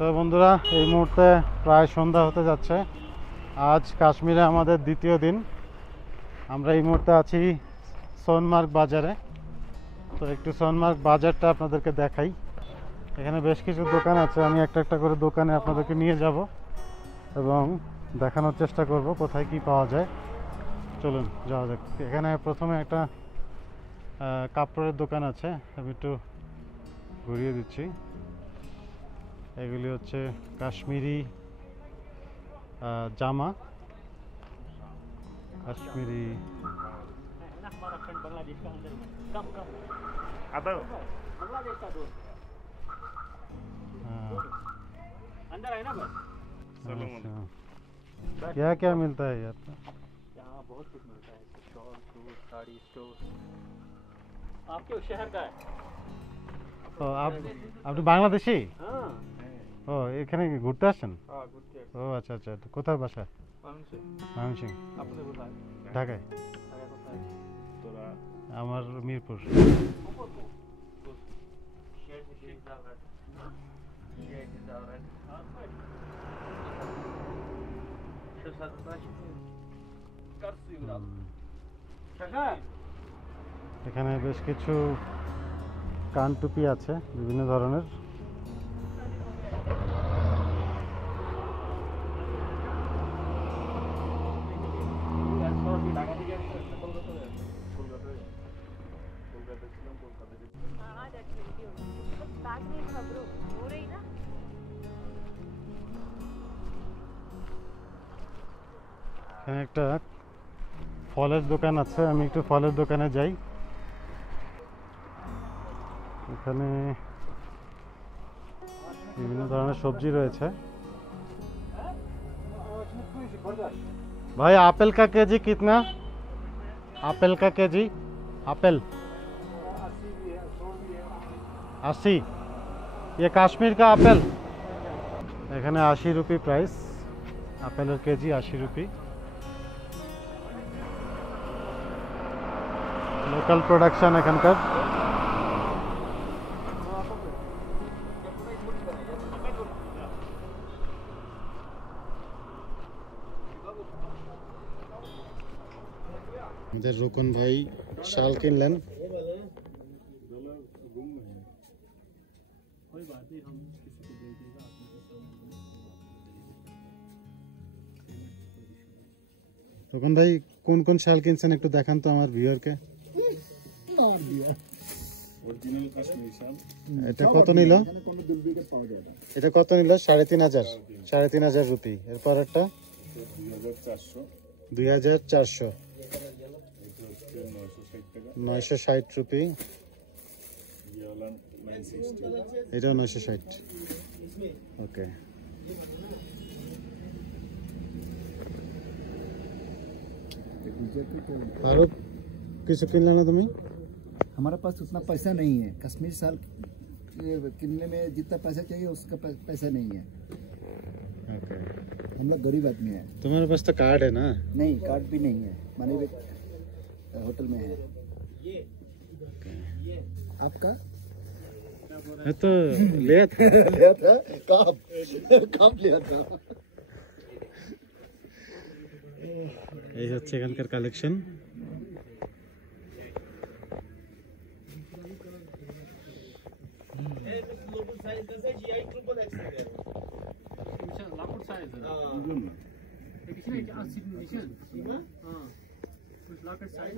So বন্ধুরা, এই মুহূর্তে প্রায় সন্ধ্যা হতে যাচ্ছে। আজ কাশ্মীরে আমাদের দ্বিতীয় দিন। আমরা এই মুহূর্তে আছি সোনমার্গ বাজারে। তো একটু সোনমার্গ বাজারটা আপনাদেরকে দেখাই। এখানে বেশ কিছু দোকান আছে, আমি একটা একটা করে দোকানে আপনাদেরকে নিয়ে যাব এবং দেখানোর চেষ্টা করব কোথায় কি পাওয়া যায়। চলুন যাওয়া যাক। এখানে প্রথমে একটা কাপড়ের দোকান আছে, আমি একটু ঘুরিয়ে দিচ্ছি। এগুলি হচ্ছে কাশ্মীরি জামা, কাশ্মীরি क्या क्या मिलता है यहाँ पे? यहाँ बहुत कुछ मिलता है, शॉल, शूज, साड़ी, स्टोर। आपके शहर का है? ও আপনি বাংলাদেশি? हाँ। ও এখানে ঘুরতে আসছেন? हाँ, घूरते हैं। ও আচ্ছা আচ্ছা, তো কোথায় বাসা? ময়মনসিংহ। आपने बताया? ঢাকায়। ढाका कोথায়? তোরা? আমার মিরপুর। এখানে বেশ কিছু কান টুপি আছে বিভিন্ন ধরনের। এখানে একটা ফলের দোকান আছে, আমি একটু ফলের দোকানে যাই। এখানে বিভিন্ন ধরনের সবজি রয়েছে। भाई एप्पल का केजी कितना? एप्पल का केजी? एप्पल 80। ये काश्मीर का एप्पल। এখানে 80 রুপি প্রাইস, আপেলের কেজি 80 রুপি। লোকাল প্রোডাকশন এখানকার। আমাদের রোকন ভাই শাল কিনলেন। রোকন ভাই কোন কোন শাল কিনছেন একটু দেখান তো আমার ভিউয়ারকে। এটা কত নিল? এটা কত নিল? 3,500। 3,500 রুপি। এরপর একটা 2,400। 960 রুপি। এটাও 960। ওকে। फारूक किस किनला ना तुम्हें? हमारे पास उतना पैसा नहीं है। कश्मीर साल किनने में जितना पैसा चाहिए उसका पैसा नहीं है। ओके। हम लोग गरीब आदमी हैं। तुम्हारे पास तो कार्ड है ना? नहीं, कार्ड भी नहीं है, मनी बैग होटल में है। आपका? मैं तो लिया था। लिया था? कब लिया था? এই হচ্ছে এখানকার কালেকশন। लाकूड साईज आहे. ते किती 80 निशान. हां. लाकूड साईज